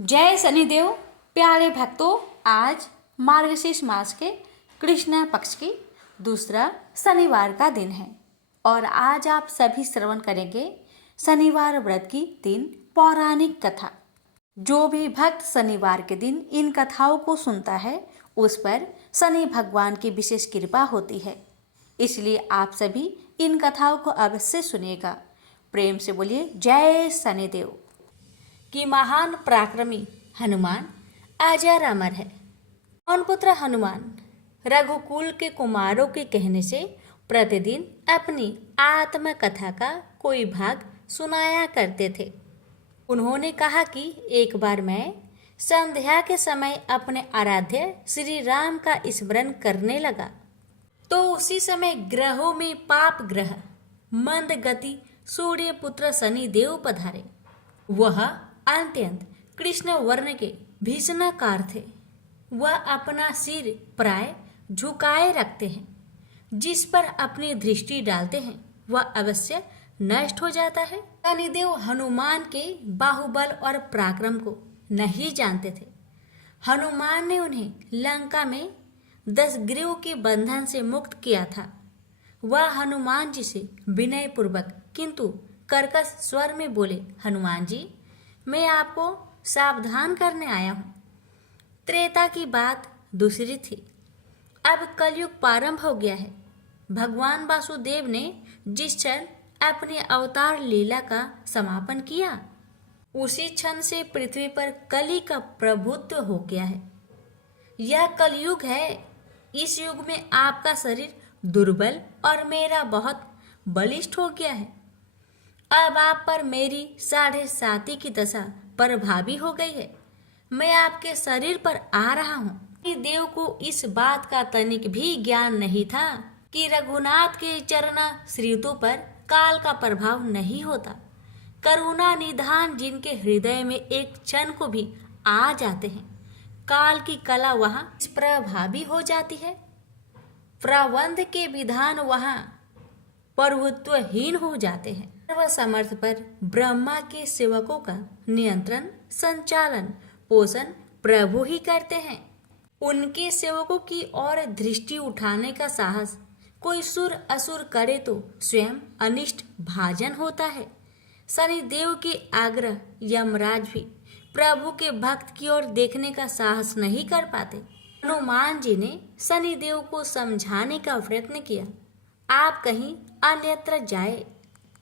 जय शनिदेव। प्यारे भक्तों, आज मार्गशीर्ष मास के कृष्ण पक्ष की दूसरा शनिवार का दिन है और आज आप सभी श्रवण करेंगे शनिवार व्रत की 3 पौराणिक कथा। जो भी भक्त शनिवार के दिन इन कथाओं को सुनता है उस पर शनि भगवान की विशेष कृपा होती है, इसलिए आप सभी इन कथाओं को अवश्य सुनिएगा। प्रेम से बोलिए जय शनिदेव। कि महान पराक्रमी हनुमान अजर अमर है। पवन पुत्र हनुमान रघुकुल के कुमारों के कहने से प्रतिदिन अपनी आत्मकथा का कोई भाग सुनाया करते थे। उन्होंने कहा कि एक बार मैं संध्या के समय अपने आराध्य श्री राम का स्मरण करने लगा तो उसी समय ग्रहों में पाप ग्रह मंद गति सूर्य पुत्र शनि देव पधारे। वह अत्यंत कृष्ण वर्ण के भीषणाकार थे। वह अपना सिर प्राय झुकाए रखते हैं, जिस पर अपनी दृष्टि डालते हैं वह अवश्य नष्ट हो जाता है। शनिदेव हनुमान के बाहुबल और पराक्रम को नहीं जानते थे। हनुमान ने उन्हें लंका में 10 ग्रीव के बंधन से मुक्त किया था। वह हनुमान जी से विनय पूर्वक किंतु कर्कश स्वर में बोले, हनुमान जी, मैं आपको सावधान करने आया हूँ। त्रेता की बात दूसरी थी, अब कलयुग प्रारंभ हो गया है। भगवान वासुदेव ने जिस क्षण अपनी अवतार लीला का समापन किया उसी क्षण से पृथ्वी पर कली का प्रभुत्व हो गया है। यह कलयुग है। इस युग में आपका शरीर दुर्बल और मेरा बहुत बलिष्ठ हो गया है। अब आप पर मेरी 7.5 की दशा प्रभावी हो गई है। मैं आपके शरीर पर आ रहा हूँ। देव को इस बात का तनिक भी ज्ञान नहीं था कि रघुनाथ के चरण श्रीतों पर काल का प्रभाव नहीं होता। करुणा निधान जिनके हृदय में एक क्षण को भी आ जाते हैं, काल की कला वहाँ प्रभावी हो जाती है। प्रबंध के विधान वहाँ प्रभुत्वहीन हो जाते हैं। सर्वसमर्थ पर ब्रह्मा के सेवकों का नियंत्रण, संचालन, पोषण प्रभु ही करते हैं। उनके सेवकों की ओर दृष्टि उठाने का साहस कोई सुर असुर करे तो स्वयं अनिष्ट भाजन होता है। शनिदेव के आग्रह यमराज भी प्रभु के भक्त की ओर देखने का साहस नहीं कर पाते। हनुमान जी ने शनिदेव को समझाने का प्रयत्न किया, आप कहीं अन्यत्र जाए।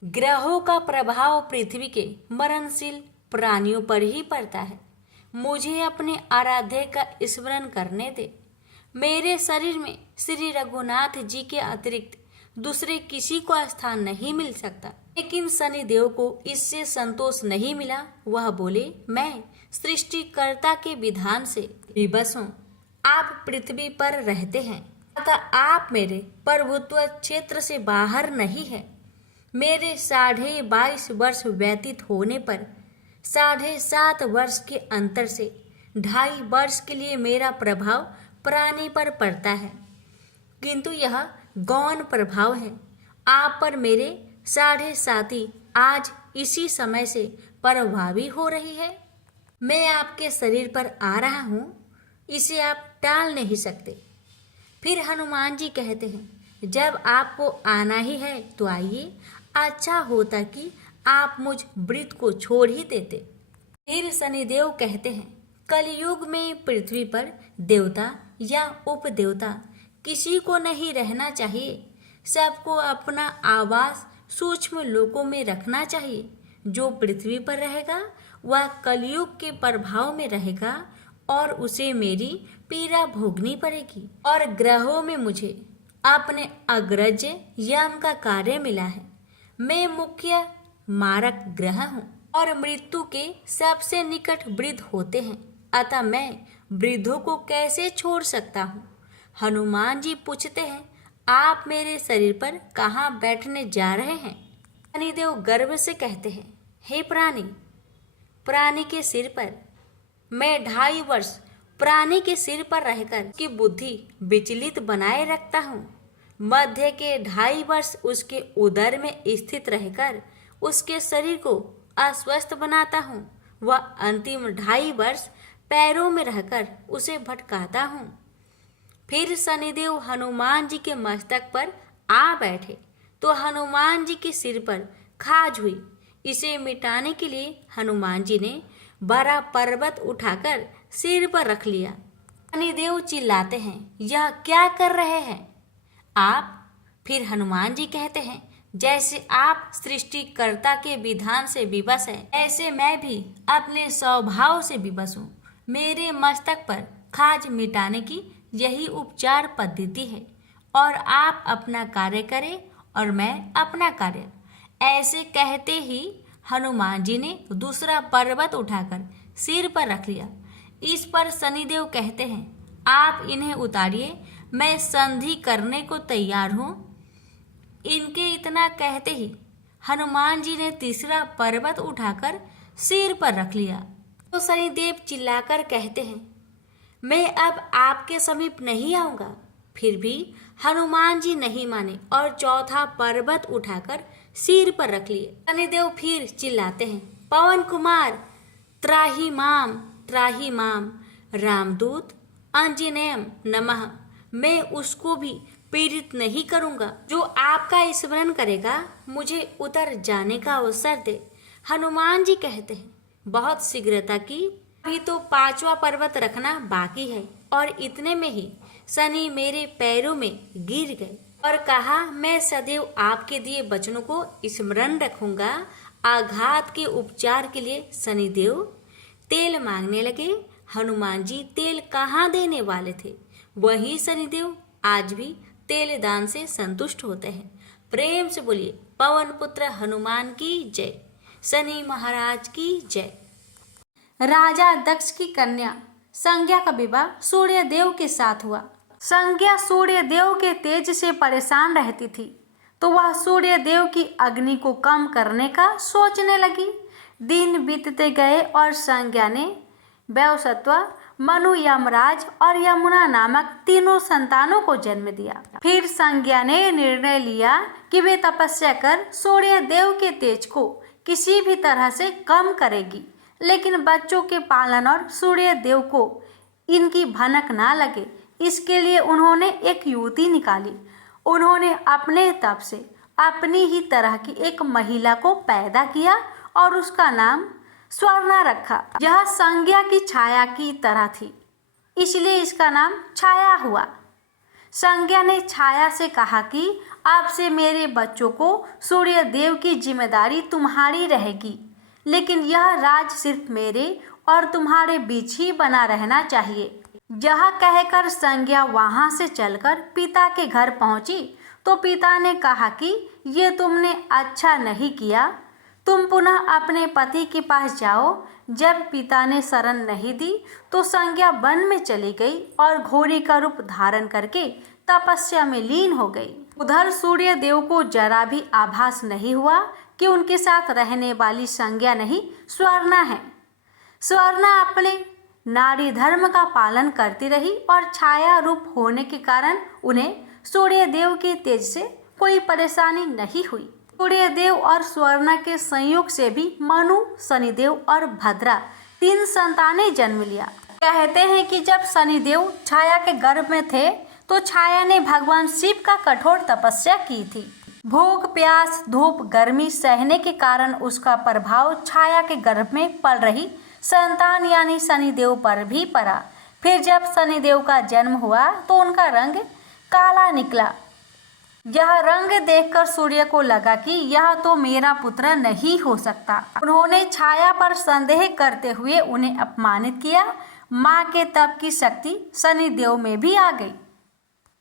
ग्रहों का प्रभाव पृथ्वी के मरणशील प्राणियों पर ही पड़ता है। मुझे अपने आराध्य का स्मरण करने दे। मेरे शरीर में श्री रघुनाथ जी के अतिरिक्त दूसरे किसी को स्थान नहीं मिल सकता। लेकिन शनिदेव को इससे संतोष नहीं मिला। वह बोले, मैं सृष्टिकर्ता के विधान से विवश हूँ। आप पृथ्वी पर रहते हैं, अतः आप मेरे प्रभुत्व क्षेत्र से बाहर नहीं है। मेरे 22.5 वर्ष व्यतीत होने पर 7.5 वर्ष के अंतर से 2.5 वर्ष के लिए मेरा प्रभाव प्राणी पर पड़ता है, किंतु यह गौण प्रभाव है। आप पर मेरे 7.5 आज इसी समय से प्रभावी हो रही है। मैं आपके शरीर पर आ रहा हूँ, इसे आप टाल नहीं सकते। फिर हनुमान जी कहते हैं, जब आपको आना ही है तो आइए। अच्छा होता कि आप मुझ वृत्त को छोड़ ही देते। फिर शनिदेव कहते हैं, कलयुग में पृथ्वी पर देवता या उपदेवता किसी को नहीं रहना चाहिए। सबको अपना आवास सूक्ष्म लोकों में रखना चाहिए। जो पृथ्वी पर रहेगा वह कलयुग के प्रभाव में रहेगा और उसे मेरी पीड़ा भोगनी पड़ेगी। और ग्रहों में मुझे अपने अग्रज यम का कार्य मिला है। मैं मुख्य मारक ग्रह हूँ और मृत्यु के सबसे निकट वृद्ध होते हैं, अतः मैं वृद्धों को कैसे छोड़ सकता हूँ। हनुमान जी पूछते हैं, आप मेरे शरीर पर कहाँ बैठने जा रहे हैं। शनिदेव गर्व से कहते हैं, हे प्राणी के सिर पर। मैं 2.5 वर्ष प्राणी के सिर पर रहकर की बुद्धि विचलित बनाए रखता हूँ। मध्य के 2.5 वर्ष उसके उदर में स्थित रहकर उसके शरीर को अस्वस्थ बनाता हूँ। वह अंतिम 2.5 वर्ष पैरों में रहकर उसे भटकाता हूँ। फिर शनिदेव हनुमान जी के मस्तक पर आ बैठे तो हनुमान जी के सिर पर खाज हुई। इसे मिटाने के लिए हनुमान जी ने बड़ा पर्वत उठाकर सिर पर रख लिया। शनिदेव चिल्लाते हैं, यह क्या कर रहे हैं आप? फिर हनुमान जी कहते हैं, जैसे आप सृष्टिकर्ता के विधान से विवश है, ऐसे मैं भी अपने स्वभाव से विवश हूँ। मेरे मस्तक पर खाज मिटाने की यही उपचार पद्धति है और आप अपना कार्य करें और मैं अपना कार्य। ऐसे कहते ही हनुमान जी ने दूसरा पर्वत उठाकर सिर पर रख लिया। इस पर शनिदेव कहते हैं, आप इन्हें उतारिए, मैं संधि करने को तैयार हूँ। इनके इतना कहते ही हनुमान जी ने तीसरा पर्वत उठाकर सिर पर रख लिया। तो शनिदेव चिल्लाकर कहते हैं, मैं अब आपके समीप नहीं आऊँगा। फिर भी हनुमान जी नहीं माने और चौथा पर्वत उठाकर सिर पर रख लिए। शनिदेव फिर चिल्लाते हैं, पवन कुमार त्राहि माम रामदूत आंजनेयम नमः। मैं उसको भी पीड़ित नहीं करूँगा जो आपका स्मरण करेगा। मुझे उतर जाने का अवसर दे। हनुमान जी कहते हैं, बहुत शीघ्रता की, अभी तो 5वां पर्वत रखना बाकी है। और इतने में ही शनि मेरे पैरों में गिर गए और कहा, मैं सदैव आपके दिए वचनों को स्मरण रखूंगा। आघात के उपचार के लिए शनिदेव तेल मांगने लगे। हनुमान जी तेल कहाँ देने वाले थे, वही शनिदेव आज भी तेल दान से संतुष्ट होते हैं। प्रेम से बोलिए, पवन पुत्र हनुमान की जय, शनि महाराज की जय। राजा दक्ष की कन्या संज्ञा का विवाह सूर्य देव के साथ हुआ। संज्ञा सूर्य देव के तेज से परेशान रहती थी, तो वह सूर्य देव की अग्नि को कम करने का सोचने लगी। दिन बीतते गए और संज्ञा ने वैवस्वत, मनु, यमराज और यमुना नामक 3 संतानों को जन्म दिया। फिर संज्ञा ने निर्णय लिया कि वे तपस्या कर सूर्य देव के तेज को किसी भी तरह से कम करेगी, लेकिन बच्चों के पालन और सूर्य देव को इनकी भनक ना लगे, इसके लिए उन्होंने एक युवती निकाली। उन्होंने अपने तप से अपनी ही तरह की एक महिला को पैदा किया और उसका नाम स्वर्णा रखा। यह संज्ञा की छाया की तरह थी, इसलिए इसका नाम छाया हुआ। संज्ञा ने छाया से कहा कि अब से मेरे बच्चों को सूर्य देव की जिम्मेदारी तुम्हारी रहेगी, लेकिन यह राज सिर्फ मेरे और तुम्हारे बीच ही बना रहना चाहिए। यह कहकर संज्ञा वहां से चलकर पिता के घर पहुंची तो पिता ने कहा कि ये तुमने अच्छा नहीं किया, तुम पुनः अपने पति के पास जाओ। जब पिता ने शरण नहीं दी तो संज्ञा वन में चली गई और घोड़ी का रूप धारण करके तपस्या में लीन हो गई। उधर सूर्य देव को जरा भी आभास नहीं हुआ कि उनके साथ रहने वाली संज्ञा नहीं, स्वर्णा है। स्वर्णा अपने नारी धर्म का पालन करती रही और छाया रूप होने के कारण उन्हें सूर्य देव के तेज से कोई परेशानी नहीं हुई। सूर्य देव और स्वर्णा के संयोग से भी मनु, शनिदेव और भद्रा 3 संतानें जन्म लिया। कहते हैं कि जब शनिदेव छाया के गर्भ में थे तो छाया ने भगवान शिव का कठोर तपस्या की थी। भूख, प्यास, धूप, गर्मी सहने के कारण उसका प्रभाव छाया के गर्भ में पल रही संतान यानी शनिदेव पर भी पड़ा। फिर जब शनिदेव का जन्म हुआ तो उनका रंग काला निकला। यह रंग देखकर सूर्य को लगा कि यह तो मेरा पुत्र नहीं हो सकता। उन्होंने छाया पर संदेह करते हुए उन्हें अपमानित किया। माँ के तप की शक्ति शनिदेव में भी आ गई।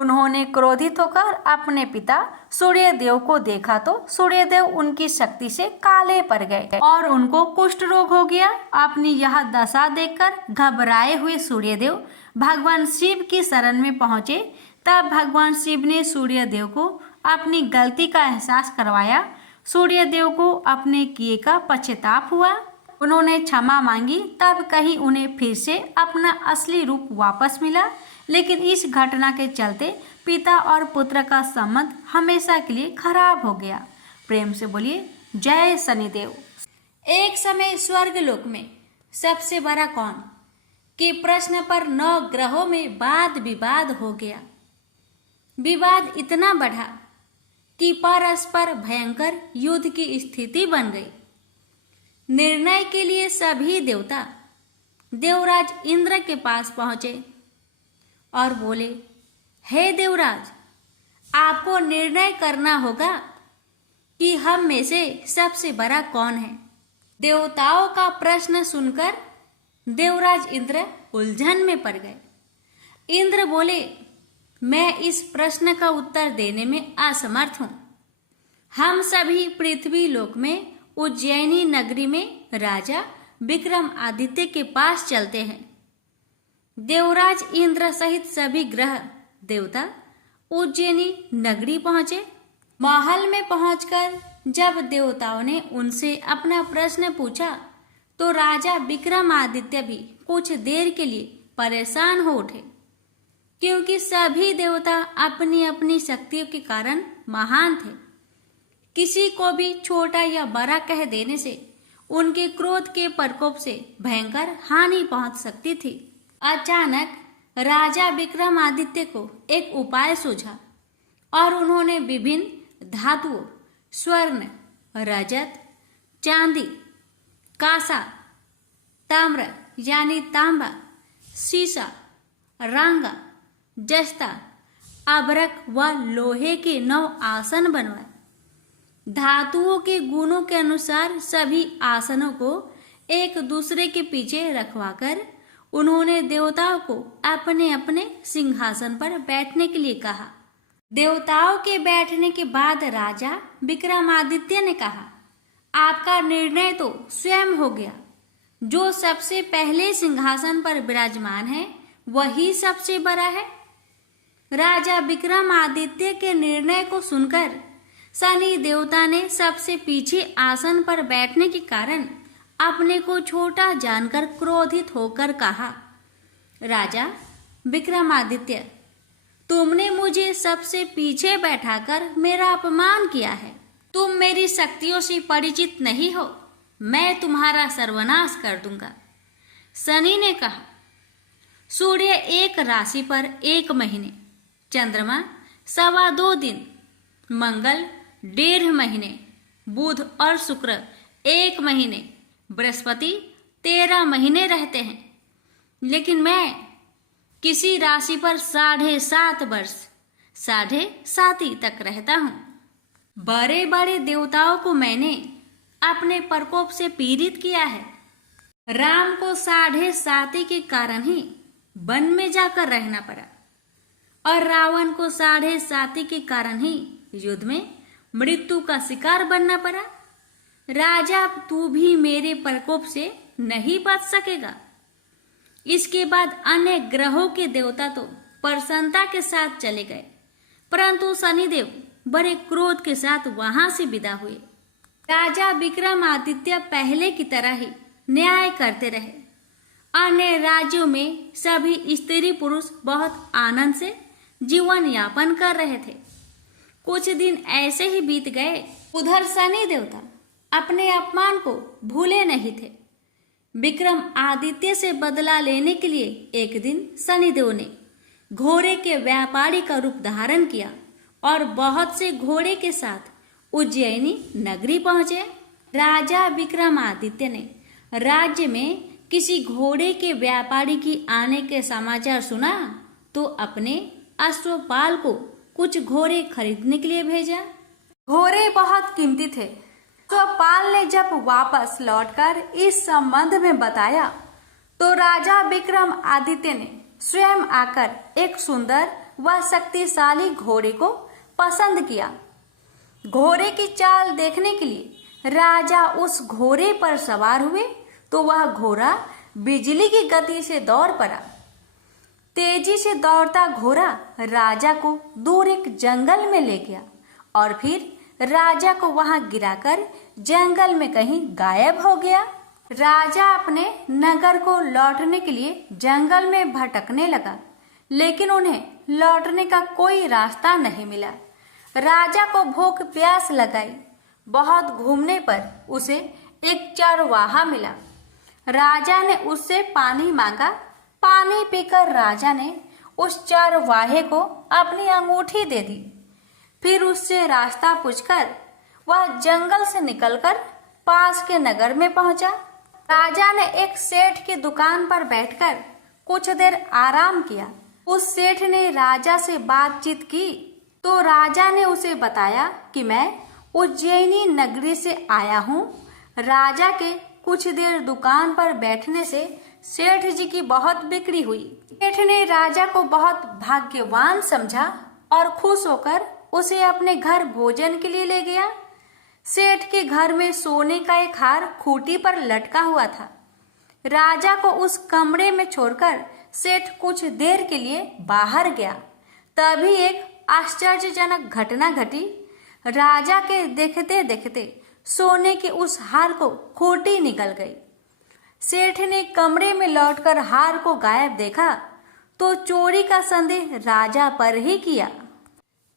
उन्होंने क्रोधित होकर अपने पिता सूर्यदेव को देखा तो सूर्यदेव उनकी शक्ति से काले पड़ गए और उनको कुष्ठ रोग हो गया। अपनी यह दशा देखकर घबराए हुए सूर्यदेव भगवान शिव की शरण में पहुंचे। तब भगवान शिव ने सूर्यदेव को अपनी गलती का एहसास करवाया। सूर्यदेव को अपने किए का पश्चाताप हुआ। उन्होंने क्षमा मांगी। तब कहीं उन्हें फिर से अपना असली रूप वापस मिला, लेकिन इस घटना के चलते पिता और पुत्र का संबंध हमेशा के लिए खराब हो गया। प्रेम से बोलिए जय शनिदेव। एक समय स्वर्ग लोक में सबसे बड़ा कौन के प्रश्न पर 9 ग्रहों में वाद विवाद हो गया। विवाद इतना बढ़ा कि परस्पर भयंकर युद्ध की स्थिति बन गई। निर्णय के लिए सभी देवता देवराज इंद्र के पास पहुंचे और बोले, हे देवराज, आपको निर्णय करना होगा कि हम में से सबसे बड़ा कौन है। देवताओं का प्रश्न सुनकर देवराज इंद्र उलझन में पड़ गए। इंद्र बोले, मैं इस प्रश्न का उत्तर देने में असमर्थ हूं। हम सभी पृथ्वी लोक में उज्जैनी नगरी में राजा विक्रमादित्य के पास चलते हैं। देवराज इंद्र सहित सभी ग्रह देवता उज्जैनी नगरी पहुंचे। महल में पहुंचकर जब देवताओं ने उनसे अपना प्रश्न पूछा तो राजा विक्रमादित्य भी कुछ देर के लिए परेशान हो उठे, क्योंकि सभी देवता अपनी अपनी शक्तियों के कारण महान थे। किसी को भी छोटा या बड़ा कह देने से उनके क्रोध के प्रकोप से भयंकर हानि पहुंच सकती थी। अचानक राजा विक्रमादित्य को एक उपाय सूझा और उन्होंने विभिन्न धातुओं स्वर्ण, रजत, चांदी, कांसा, ताम्र यानी तांबा, सीसा, रांगा, जस्ता, अभ्रक व लोहे के 9 आसन बनवाए। धातुओं के गुणों के अनुसार सभी आसनों को एक दूसरे के पीछे रखवाकर उन्होंने देवताओं को अपने अपने सिंहासन पर बैठने के लिए कहा। देवताओं के बैठने के बाद राजा विक्रमादित्य ने कहा, आपका निर्णय तो स्वयं हो गया। जो सबसे पहले सिंहासन पर विराजमान है वही सबसे बड़ा है। राजा विक्रमादित्य के निर्णय को सुनकर शनि देवता ने सबसे पीछे आसन पर बैठने के कारण अपने को छोटा जानकर क्रोधित होकर कहा, राजा विक्रमादित्य, तुमने मुझे सबसे पीछे बैठाकर मेरा अपमान किया है। तुम मेरी शक्तियों से परिचित नहीं हो। मैं तुम्हारा सर्वनाश कर दूंगा। शनि ने कहा, सूर्य एक राशि पर 1 महीने, चंद्रमा 2.25 दिन, मंगल 1.5 महीने, बुध और शुक्र 1 महीने, बृहस्पति 13 महीने रहते हैं, लेकिन मैं किसी राशि पर 7.5 वर्ष 7.5 तक रहता हूं। बड़े बड़े देवताओं को मैंने अपने प्रकोप से पीड़ित किया है। राम को 7.5 के कारण ही वन में जाकर रहना पड़ा और रावण को 7.5 के कारण ही युद्ध में मृत्यु का शिकार बनना पड़ा। राजा, तू भी मेरे प्रकोप से नहीं बच सकेगा। इसके बाद अन्य ग्रहों के देवता तो प्रसन्नता के साथ चले गए, परंतु शनिदेव बड़े क्रोध के साथ वहां से विदा हुए। राजा विक्रमादित्य पहले की तरह ही न्याय करते रहे। अन्य राज्यों में सभी स्त्री पुरुष बहुत आनंद से जीवन यापन कर रहे थे। कुछ दिन ऐसे ही बीत गए। उधर शनि देवता अपने अपमान को भूले नहीं थे। विक्रम आदित्य से बदला लेने के लिए एक दिन शनिदेव ने घोड़े के व्यापारी का रूप धारण किया और बहुत से घोड़े के साथ उज्जैनी नगरी पहुंचे। राजा विक्रमादित्य ने राज्य में किसी घोड़े के व्यापारी की आने के समाचार सुना तो अपने अश्वपाल को कुछ घोड़े खरीदने के लिए भेजा। घोड़े बहुत कीमती थे। अश्वपाल ने जब वापस लौटकर इस संबंध में बताया तो राजा विक्रमादित्य ने स्वयं आकर एक सुंदर व शक्तिशाली घोड़े को पसंद किया। घोड़े की चाल देखने के लिए राजा उस घोड़े पर सवार हुए तो वह घोड़ा बिजली की गति से दौड़ पड़ा। तेजी से दौड़ता घोड़ा राजा को दूर एक जंगल में ले गया और फिर राजा को वहां गिराकर जंगल में कहीं गायब हो गया। राजा अपने नगर को लौटने के लिए जंगल में भटकने लगा, लेकिन उन्हें लौटने का कोई रास्ता नहीं मिला। राजा को भूख प्यास लगाई। बहुत घूमने पर उसे एक चरवाहा मिला। राजा ने उससे पानी मांगा। पानी पीकर राजा ने उस चरवाहे को अपनी अंगूठी दे दी। फिर उससे रास्ता पूछकर वह जंगल से निकलकर पास के नगर में पहुंचा। राजा ने एक सेठ की दुकान पर बैठकर कुछ देर आराम किया। उस सेठ ने राजा से बातचीत की तो राजा ने उसे बताया कि मैं उज्जैनी नगरी से आया हूँ। राजा के कुछ देर दुकान पर बैठने से सेठ जी की बहुत बिक्री हुई। सेठ ने राजा को बहुत भाग्यवान समझा और खुश होकर उसे अपने घर भोजन के लिए ले गया। सेठ के घर में सोने का एक हार खूंटी पर लटका हुआ था। राजा को उस कमरे में छोड़कर सेठ कुछ देर के लिए बाहर गया। तभी एक आश्चर्यजनक घटना घटी। राजा के देखते देखते सोने के उस हार को खूंटी निकल गई। सेठ ने कमरे में लौटकर हार को गायब देखा तो चोरी का संदेह राजा पर ही किया,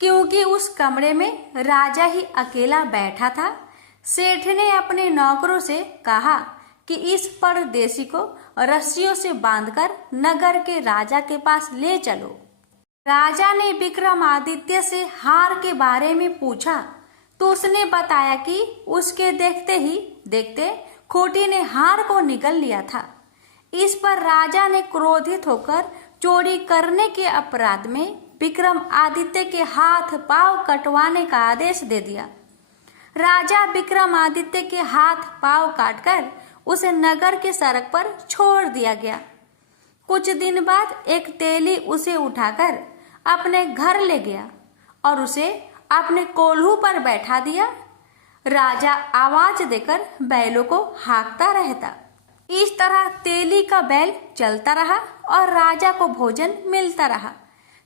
क्योंकि उस कमरे में राजा ही अकेला बैठा था। सेठ ने अपने नौकरों से कहा कि इस परदेसी को रस्सियों से बांधकर नगर के राजा के पास ले चलो। राजा ने विक्रमादित्य से हार के बारे में पूछा तो उसने बताया कि उसके देखते ही देखते खूंटी ने हार को निगल लिया था। इस पर राजा ने क्रोधित होकर चोरी करने के अपराध में विक्रमादित्य के हाथ पांव कटवाने का आदेश दे दिया। राजा विक्रमादित्य के हाथ पांव काटकर उसे नगर के सड़क पर छोड़ दिया गया। कुछ दिन बाद एक तेली उसे उठाकर अपने घर ले गया और उसे अपने कोल्हू पर बैठा दिया। राजा आवाज देकर बैलों को हाँकता रहता। इस तरह तेली का बैल चलता रहा और राजा को भोजन मिलता रहा।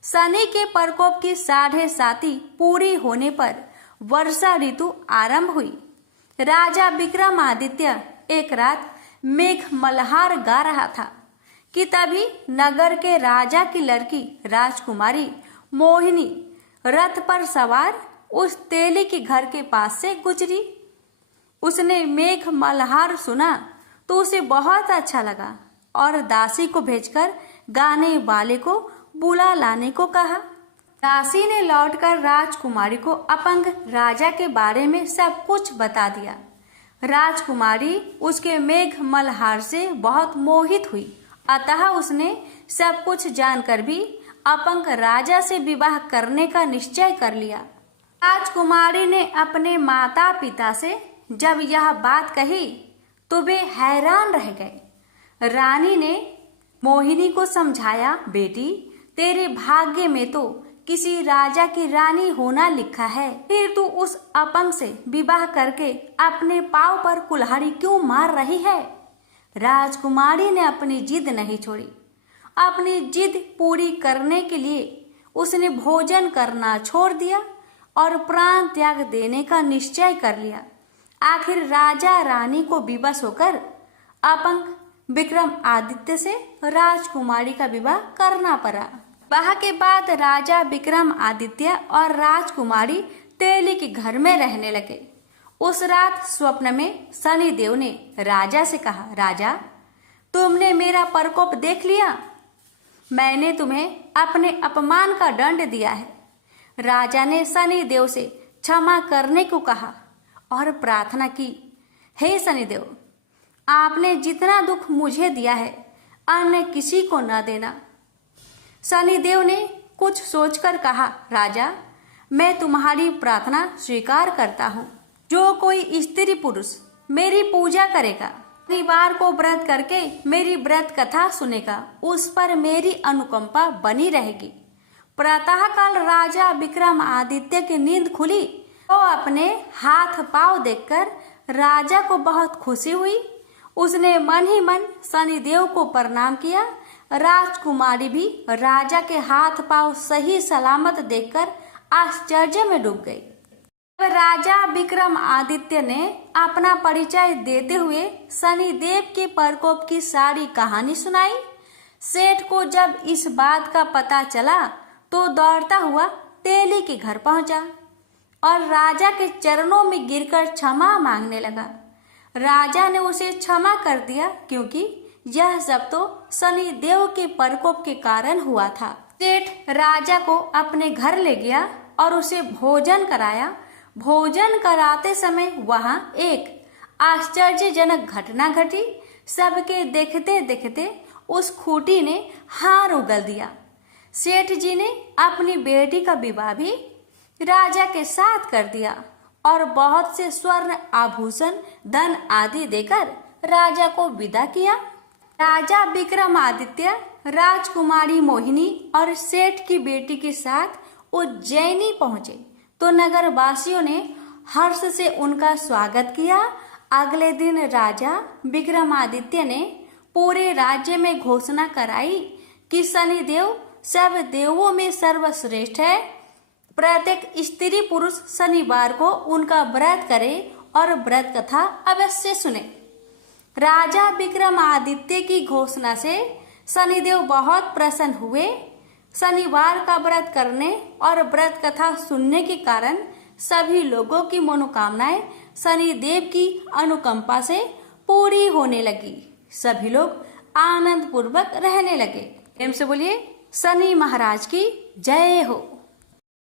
शनि के प्रकोप की 7.5 पूरी होने पर वर्षा ऋतु आरंभ हुई। राजा विक्रमादित्य एक रात मेघ मल्हार गा रहा था कि तभी नगर के राजा की लड़की राजकुमारी मोहिनी रथ पर सवार उस तेली के घर के पास से गुजरी। उसने मेघ मल्हार सुना तो उसे बहुत अच्छा लगा और दासी को भेजकर गाने वाले को बुला लाने को कहा। दासी ने लौटकर राजकुमारी को अपंग राजा के बारे में सब कुछ बता दिया। राजकुमारी उसके मेघ मल्हार से बहुत मोहित हुई, अतः उसने सब कुछ जानकर भी अपंग राजा से विवाह करने का निश्चय कर लिया। राजकुमारी ने अपने माता पिता से जब यह बात कही तो वे हैरान रह गए। रानी ने मोहिनी को समझाया, बेटी तेरे भाग्य में तो किसी राजा की रानी होना लिखा है, फिर तू उस अपंग से विवाह करके अपने पांव पर कुल्हाड़ी क्यों मार रही है। राजकुमारी ने अपनी जिद नहीं छोड़ी। अपनी जिद पूरी करने के लिए उसने भोजन करना छोड़ दिया और प्राण त्याग देने का निश्चय कर लिया। आखिर राजा रानी को विवश होकर अपंग विक्रमादित्य से राजकुमारी का विवाह करना पड़ा। विवाह के बाद राजा विक्रमादित्य और राजकुमारी तेली के घर में रहने लगे। उस रात स्वप्न में शनिदेव ने राजा से कहा, राजा तुमने मेरा प्रकोप देख लिया, मैंने तुम्हें अपने अपमान का दंड दिया है। राजा ने शनिदेव से क्षमा करने को कहा और प्रार्थना की, हे शनिदेव, आपने जितना दुख मुझे दिया है अन्य किसी को न देना। शनिदेव ने कुछ सोचकर कहा, राजा मैं तुम्हारी प्रार्थना स्वीकार करता हूँ। जो कोई स्त्री पुरुष मेरी पूजा करेगा, शनिवार को व्रत करके मेरी व्रत कथा सुनेगा, उस पर मेरी अनुकंपा बनी रहेगी। प्रातःकाल राजा विक्रमादित्य की नींद खुली तो अपने हाथ पांव देखकर राजा को बहुत खुशी हुई। उसने मन ही मन शनिदेव को प्रणाम किया। राजकुमारी भी राजा के हाथ पांव सही सलामत देखकर आश्चर्य में डूब गई। राजा विक्रमादित्य ने अपना परिचय देते हुए शनिदेव के प्रकोप की सारी कहानी सुनाई। सेठ को जब इस बात का पता चला तो दौड़ता हुआ तेली के घर पहुंचा और राजा के चरणों में गिरकर क्षमा मांगने लगा। राजा ने उसे क्षमा कर दिया क्योंकि यह सब तो शनि देव के प्रकोप के कारण हुआ था। सेठ राजा को अपने घर ले गया और उसे भोजन कराया। भोजन कराते समय वहां एक आश्चर्यजनक घटना घटी। सबके देखते देखते उस खूंटी ने हार उगल दिया। सेठ जी ने अपनी बेटी का विवाह भी राजा के साथ कर दिया और बहुत से स्वर्ण आभूषण, धन आदि देकर राजा को विदा किया। राजा विक्रमादित्य राजकुमारी मोहिनी और सेठ की बेटी के साथ उज्जैनी पहुंचे तो नगर वासियों ने हर्ष से उनका स्वागत किया। अगले दिन राजा विक्रमादित्य ने पूरे राज्य में घोषणा कराई कि शनिदेव सब देवों में सर्वश्रेष्ठ है। प्रत्येक स्त्री पुरुष शनिवार को उनका व्रत करे और व्रत कथा अवश्य सुने। राजा विक्रमादित्य की घोषणा से शनिदेव बहुत प्रसन्न हुए। शनिवार का व्रत करने और व्रत कथा सुनने के कारण सभी लोगों की मनोकामनाएं शनिदेव की अनुकंपा से पूरी होने लगी। सभी लोग आनंद पूर्वक रहने लगे। प्रेम से बोलिए शनि महाराज की जय हो।